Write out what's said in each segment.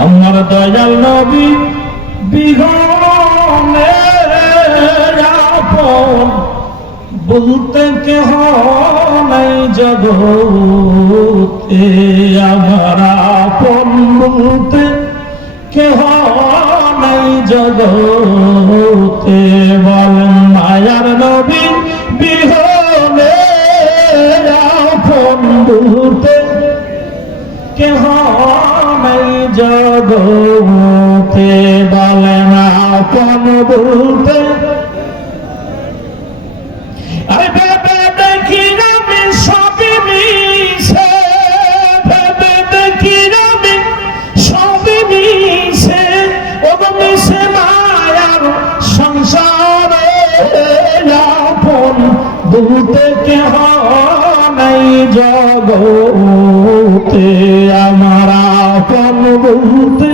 আমার দয়াল নবী বিহনে আপন বলতে কেহ নাই জগতে, আমার আপন বলতে কেহ নাই জগতে। বলেন মায়ার নবী বিহনে আপন বলতে কেহ নাই জগতে। বলেন আপন বলতে ভেবে দেখি আমি সবই মিছে, ভেবে দেখি আমি সবই মিছে, ও মিছে মায়ার সংসারে আপন বলতে কেহ নাই জগতে, আমার আপন বলতে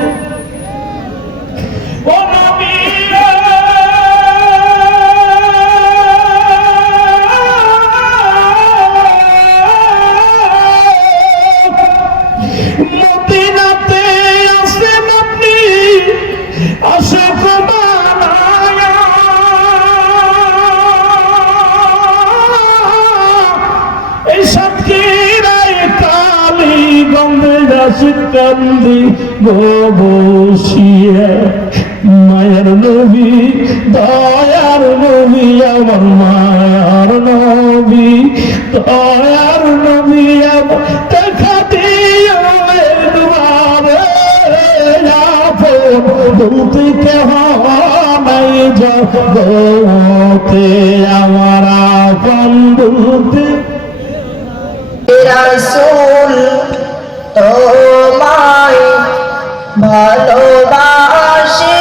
মদিনাতে আসেন আপনি আশিক বানায়া, এই সাতক্ষীরায় কালীগঞ্জে আশিক কান্দি বসিয়া। মায়ার নবী দয়ার নবী আমার মায়ার নবী দয়ার নবী আমার দেখা দিও দুয়ারে আপন বলতে কেহ নাই জগতে, আমার আপন বলতে রাসূল তোমায় ভালোবাসি